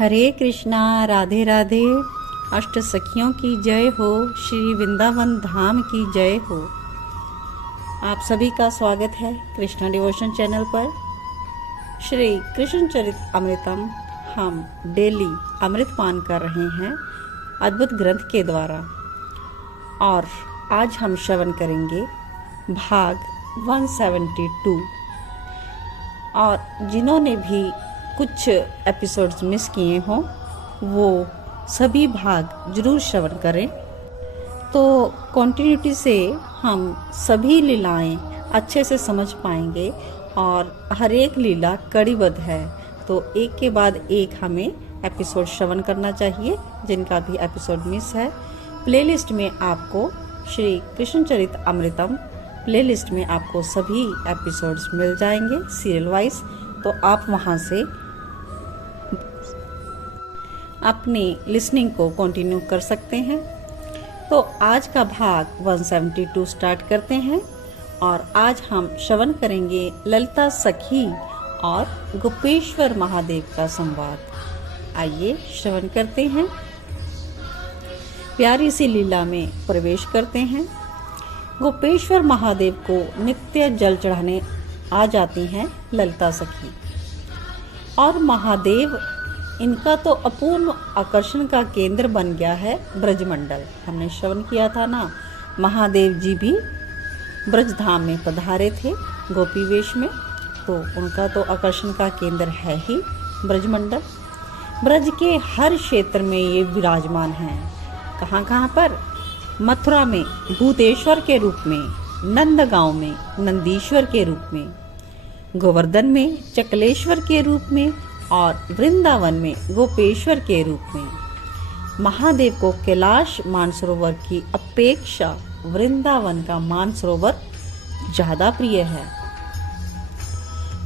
हरे कृष्णा, राधे राधे। अष्ट सखियों की जय हो, श्री वृंदावन धाम की जय हो। आप सभी का स्वागत है कृष्णा डिवोशन चैनल पर। श्री कृष्ण चरित अमृतम हम डेली अमृत पान कर रहे हैं अद्भुत ग्रंथ के द्वारा, और आज हम श्रवण करेंगे भाग 172। और जिन्होंने भी कुछ एपिसोड्स मिस किए हों वो सभी भाग जरूर श्रवण करें, तो कंटिन्यूटी से हम सभी लीलाएं अच्छे से समझ पाएंगे। और हर एक लीला कड़ीबद्ध है, तो एक के बाद एक हमें एपिसोड श्रवण करना चाहिए। जिनका भी एपिसोड मिस है, प्लेलिस्ट में आपको श्री कृष्ण चरित अमृतम प्लेलिस्ट में आपको सभी एपिसोड्स मिल जाएंगे सीरियल वाइज, तो आप वहां से अपनी लिसनिंग को कंटिन्यू कर सकते हैं। तो आज का भाग 172 स्टार्ट करते हैं, और आज हम श्रवण करेंगे ललिता सखी और गोपेश्वर महादेव का संवाद। आइए श्रवण करते हैं। प्यारी सी लीला में प्रवेश करते हैं। गोपेश्वर महादेव को नित्य जल चढ़ाने आ जाती हैं ललिता सखी, और महादेव इनका तो अपूर्ण आकर्षण का केंद्र बन गया है ब्रजमंडल। हमने श्रवण किया था ना, महादेव जी भी ब्रजधाम में पधारे थे गोपी वेश में, तो उनका तो आकर्षण का केंद्र है ही ब्रजमंडल। ब्रज के हर क्षेत्र में ये विराजमान हैं। कहाँ कहाँ पर? मथुरा में भूतेश्वर के रूप में, नंदगांव में नंदीश्वर के रूप में, गोवर्धन में चकलेश्वर के रूप में, और वृंदावन में गोपेश्वर के रूप में। महादेव को कैलाश मानसरोवर की अपेक्षा वृंदावन का मानसरोवर ज्यादा प्रिय है।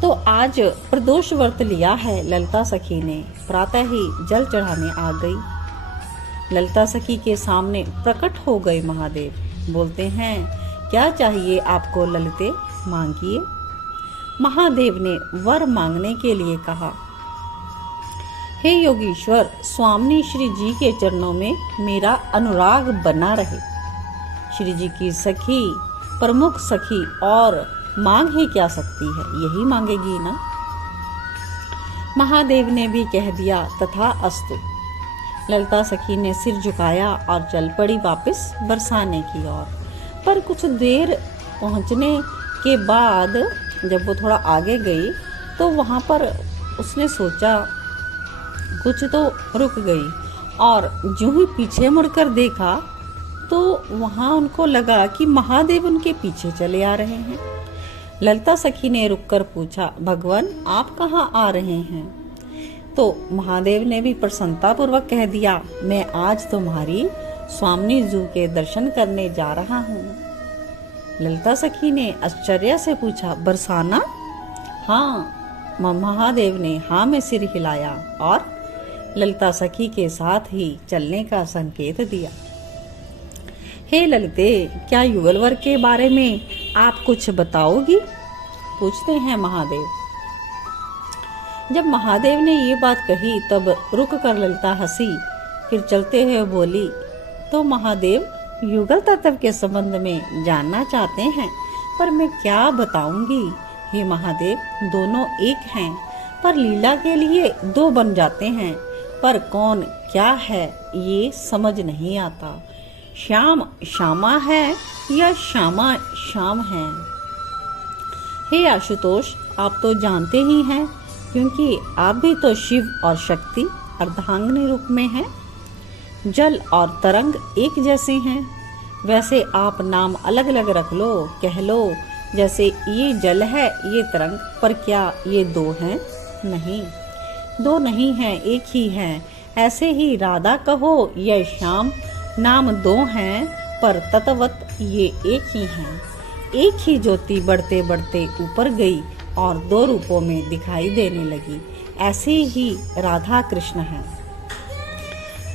तो आज प्रदोष व्रत लिया है ललिता सखी ने, प्रातः ही जल चढ़ाने आ गई। ललिता सखी के सामने प्रकट हो गए महादेव। बोलते हैं, क्या चाहिए आपको ललिते, मांगिए। महादेव ने वर मांगने के लिए कहा, हे योगीश्वर, स्वामी श्री जी के चरणों में मेरा अनुराग बना रहे। श्री जी की सखी, प्रमुख सखी, और मांग ही क्या सकती है, यही मांगेगी ना। महादेव ने भी कह दिया, तथा अस्तु। ललिता सखी ने सिर झुकाया और चल पड़ी वापस बरसाने की ओर। पर कुछ देर पहुंचने के बाद जब वो थोड़ा आगे गई, तो वहां पर उसने सोचा, कुछ तो रुक गई, और जो ही पीछे मुड़कर देखा तो वहां उनको लगा कि महादेव उनके पीछे चले आ रहे हैं। ललिता सखी ने रुककर पूछा, भगवान आप कहाँ आ रहे हैं? तो महादेव ने भी प्रसन्नता पूर्वक कह दिया, मैं आज तुम्हारी स्वामी जी के दर्शन करने जा रहा हूँ। ललिता सखी ने आश्चर्य से पूछा, बरसाना? हाँ। महादेव ने हाँ में सिर हिलाया और ललिता सखी के साथ ही चलने का संकेत दिया। हे ललिते, क्या युगल वर के बारे में आप कुछ बताओगी? पूछते हैं महादेव। जब महादेव ने ये बात कही तब रुक कर ललिता हंसी, फिर चलते हुए बोली, तो महादेव युगल तत्व के संबंध में जानना चाहते हैं, पर मैं क्या बताऊंगी। हे महादेव, दोनों एक हैं, पर लीला के लिए दो बन जाते हैं, पर कौन क्या है ये समझ नहीं आता। श्याम श्यामा है या श्यामा श्याम है? हे आशुतोष, आप तो जानते ही हैं, क्योंकि आप भी तो शिव और शक्ति अर्धांगिनी रूप में हैं। जल और तरंग एक जैसे हैं। वैसे आप नाम अलग अलग रख लो, कह लो, जैसे ये जल है, ये तरंग, पर क्या ये दो हैं? नहीं, दो नहीं हैं, एक ही हैं। ऐसे ही राधा कहो या श्याम, नाम दो हैं, पर तत्वत ये एक ही हैं। एक ही ज्योति बढ़ते बढ़ते ऊपर गई और दो रूपों में दिखाई देने लगी। ऐसे ही राधा कृष्ण हैं।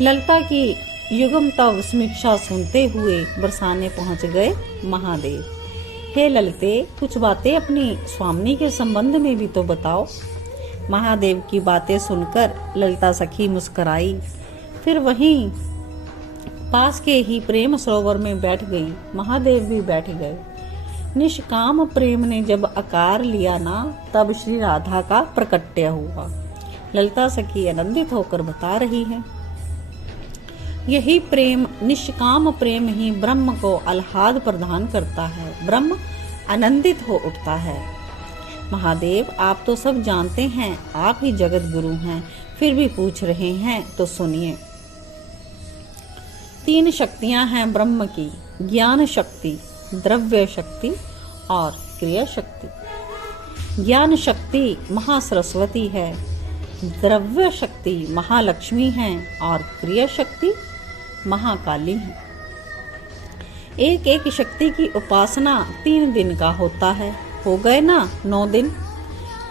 ललिता की युगम तव समीक्षा सुनते हुए बरसाने पहुंच गए महादेव। हे ललिते, कुछ बातें अपनी स्वामी के संबंध में भी तो बताओ। महादेव की बातें सुनकर ललिता सखी मुस्कुराई। फिर वहीं पास के ही प्रेम सरोवर में बैठ गई। महादेव भी बैठ गए। निष्काम प्रेम ने जब आकार लिया ना, तब श्री राधा का प्रकट्य हुआ। ललिता सखी आनंदित होकर बता रही है, यही प्रेम, निष्काम प्रेम ही ब्रह्म को आह्लाद प्रदान करता है। ब्रह्म आनंदित हो उठता है। महादेव, आप तो सब जानते हैं, आप ही जगत गुरु हैं, फिर भी पूछ रहे हैं तो सुनिए। 3 शक्तियां हैं ब्रह्म की, ज्ञान शक्ति, द्रव्य शक्ति और क्रिया शक्ति। ज्ञान शक्ति महासरस्वती है, द्रव्य शक्ति महालक्ष्मी है और क्रिया शक्ति महाकाली है। एक एक शक्ति की उपासना 3 दिन का होता है। हो गए ना 9 दिन।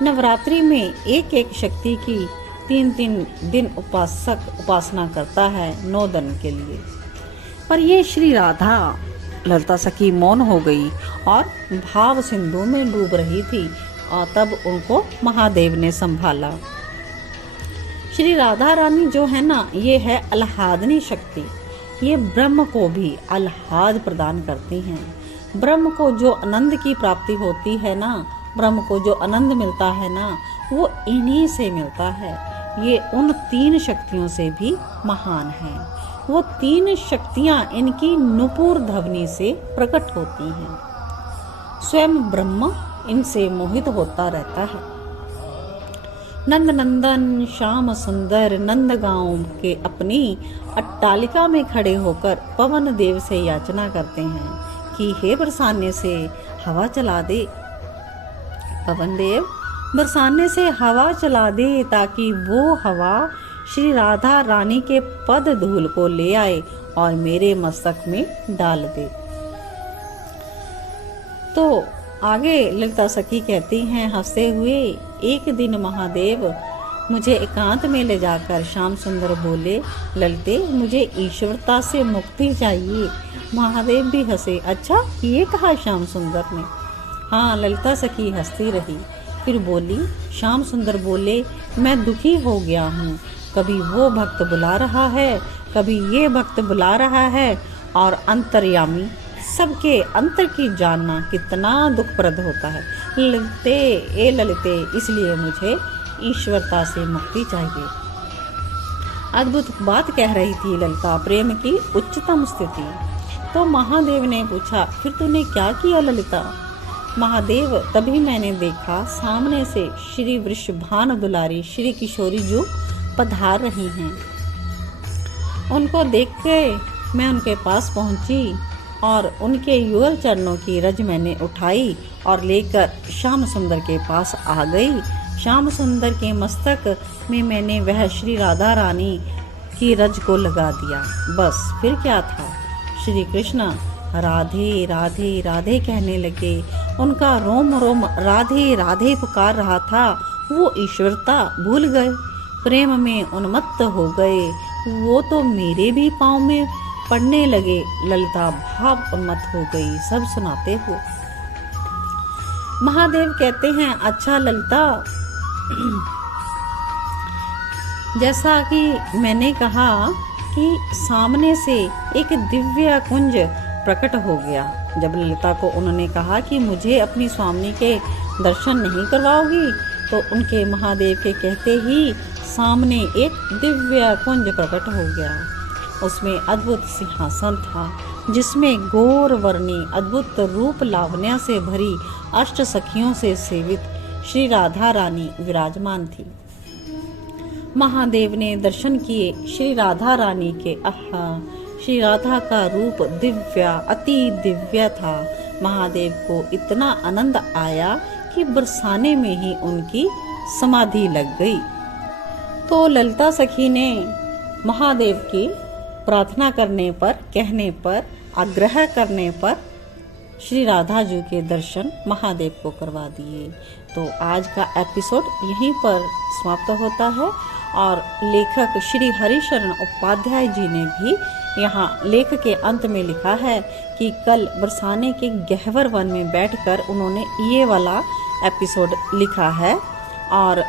नवरात्रि में एक एक शक्ति की 3-3 दिन उपासक उपासना करता है 9 दिन के लिए। पर ये श्री राधा, ललिता सखी मौन हो गई और भाव सिंधु में डूब रही थी और तब उनको महादेव ने संभाला। श्री राधा रानी जो है ना, ये है आह्लादनी शक्ति। ये ब्रह्म को भी आह्लाद प्रदान करती हैं। ब्रह्म को जो आनंद की प्राप्ति होती है ना, ब्रह्म को जो आनंद मिलता है ना, वो इन्हीं से मिलता है। ये उन 3 शक्तियों से भी महान है। वो 3 शक्तियां इनकी नुपुर ध्वनि से प्रकट होती हैं। स्वयं ब्रह्म इनसे मोहित होता रहता है। नंद नंदन श्याम सुंदर नंदगांव के अपनी अट्टालिका में खड़े होकर पवन देव से याचना करते हैं कि हे बरसाने से हवा चला दे। पवन देव, बरसाने से हवा चला दे ताकि वो हवा श्री राधा रानी के पद धूल को ले आए और मेरे मस्तक में डाल दे। तो आगे ललिता सखी कहती हैं हंसते हुए, एक दिन महादेव मुझे एकांत में ले जाकर श्याम सुंदर बोले, ललिते मुझे ईश्वरता से मुक्ति चाहिए। महादेव भी हंसे। अच्छा, ये कहा श्याम सुंदर ने? हाँ, ललिता सखी हंसती रही। फिर बोली, श्याम सुंदर बोले, मैं दुखी हो गया हूँ। कभी वो भक्त बुला रहा है, कभी ये भक्त बुला रहा है, और अंतर्यामी सबके अंतर की जानना कितना दुखप्रद होता है। ललिते, इसलिए मुझे ईश्वरता से मुक्ति चाहिए। अद्भुत बात कह रही थी ललिता, प्रेम की उच्चतम स्थिति। तो महादेव ने पूछा, फिर तूने क्या किया ललिता? महादेव, तभी मैंने देखा सामने से श्री वृषभान दुलारी श्री किशोरी जो पधार रही हैं। उनको देख के मैं उनके पास पहुंची और उनके युगल चरणों की रज मैंने उठाई और लेकर श्याम सुंदर के पास आ गई। श्याम सुंदर के मस्तक में मैंने वह श्री राधा रानी की रज को लगा दिया। बस फिर क्या था। श्री कृष्ण राधे राधे राधे कहने लगे। उनका रोम रोम राधे राधे पुकार रहा था। वो ईश्वरता भूल गए, प्रेम में उन्मत्त हो गए। वो तो मेरे भी पाँव में पढ़ने लगे। ललिता भाव उन्मत्त हो गई सब सुनाते हुए। महादेव कहते हैं, अच्छा ललिता, जैसा कि मैंने कहा कि सामने से एक दिव्य कुंज प्रकट हो गया। जब ललिता को उन्होंने कहा कि मुझे अपनी स्वामी के दर्शन नहीं करवाओगी, तो उनके महादेव के कहते ही सामने एक दिव्य कुंज प्रकट हो गया। उसमें अद्भुत सिंहासन था जिसमें गौर वर्णी अद्भुत रूप लावण्य से भरी अष्ट सखियों से सेवित श्री राधा रानी विराजमान थी। महादेव ने दर्शन किए श्री राधा रानी के। श्री राधा का रूप दिव्य, अति दिव्य था। महादेव को इतना आनंद आया कि बरसाने में ही उनकी समाधि लग गई। तो ललिता सखी ने महादेव की प्रार्थना करने पर, कहने पर, आग्रह करने पर श्री राधा जी के दर्शन महादेव को करवा दिए। तो आज का एपिसोड यहीं पर समाप्त होता है और लेखक श्री हरिशरण उपाध्याय जी ने भी यहाँ लेख के अंत में लिखा है कि कल बरसाने के गहवर वन में बैठकर उन्होंने ये वाला एपिसोड लिखा है और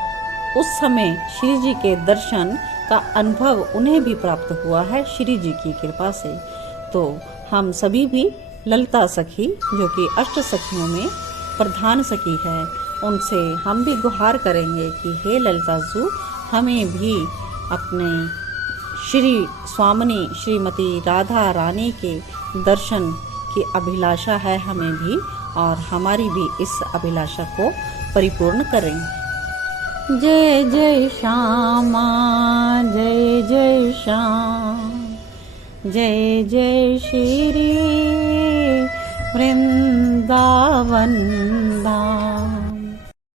उस समय श्री जी के दर्शन का अनुभव उन्हें भी प्राप्त हुआ है श्री जी की कृपा से। तो हम सभी भी ललिता सखी, जो कि अष्ट सखियों में प्रधान सखी है, उनसे हम भी गुहार करेंगे कि हे ललिता जू, हमें भी अपने श्री स्वामिनी श्रीमती राधा रानी के दर्शन की अभिलाषा है हमें भी, और हमारी भी इस अभिलाषा को परिपूर्ण करें। जय जय श्यामा, जय जय श्याम, जय जय श्री वृंदावन धाम।